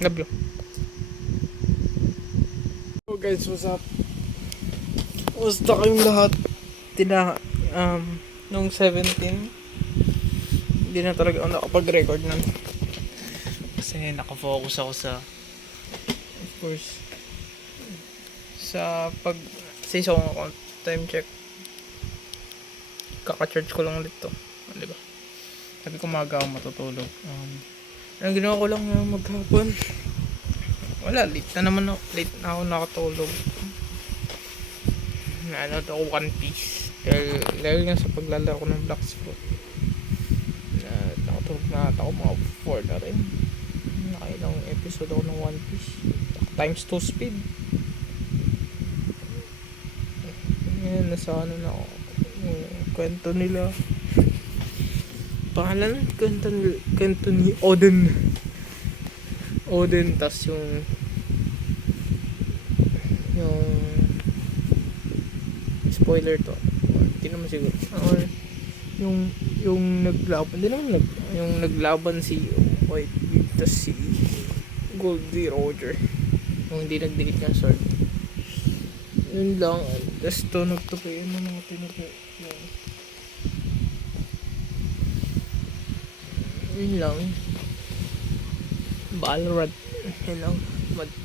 Love you. So guys, what's up? Kumusta kayong lahat? Nung 17, hindi na talaga ako nakapag-record nun. Kasi nakafocus ako sa, of course, sa season ako, time check. Kaka-charge ko lang ulit to. Diba? Sabi ko maga ako matutulog. Ang ginawa ko lang maghapon. Wala, late na ako nakatulog. Ano to, One Piece. Dahil nga sa paglalaro ko ng Black Spot. Nakatulog na ako mga 4 na rin. Nakailang episode ako ng One Piece. Times 2 speed. Ngayon, nasa ano na ako. Yung kwento nila. Pangalan? Kwento ni Oden. Tas yung spoiler to. Hindi naman siguro. Or yung naglaban. Hindi naman yung naglaban si White tas si Goldie Roger. Yung hindi nagdikit ng sword. Yun lang. Tas to nagtupay. Ano mga tinupay. Yun lang. Valorant. Yun lang.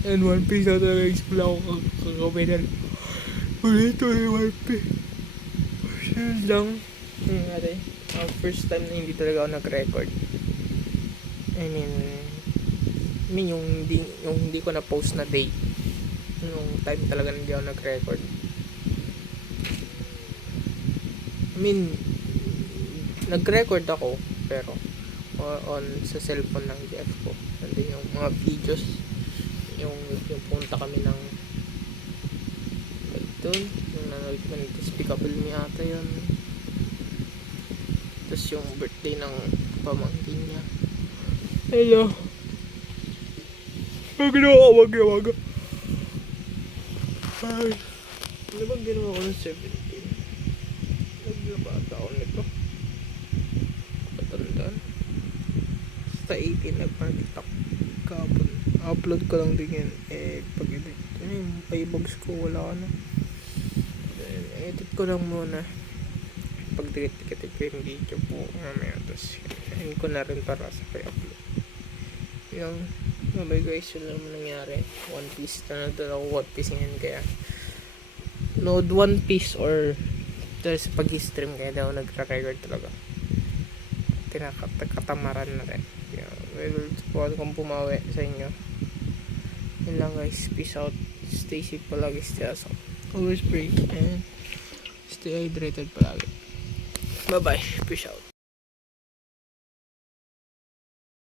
And One Piece na talaga explore ako kagawin na. Ulit yung One Piece. Yun lang. First time na hindi talaga ako nag-record. I mean yung hindi ko na post na date. Yung time talaga na hindi ako nag-record. I mean, nag-record ako pero on sa cellphone ng Jeff ko. Nandun yung mga videos, yung punta kami ng doon, yung nanood kami ng Despicable Me ata yun. Tapos yung birthday ng pamangkin niya. Hello, wag ay, ano bang ginawa ko ng 17? Naglabata ako nito patandaan. Sa 18 nagpa-tiktok kapon. Upload ko lang din yan. Pag-edit yung paybox ko wala na. Edit ko lang muna. Pag-dikit ko yung video po mamaya. Tapos yun ko na rin para sa pay-upload. Yung bye guys, yun lang nangyari. One Piece. Nanood ako One Piece ngayon kaya load One Piece or tapos pag-stream kaya daw nag-record talaga. Katamaran na rin. Well, support kong pumawi sa inyo. Yun lang guys. Peace out. Stay safe palagi. Stay awesome. Always pray and stay hydrated palagi. Bye bye. Peace out.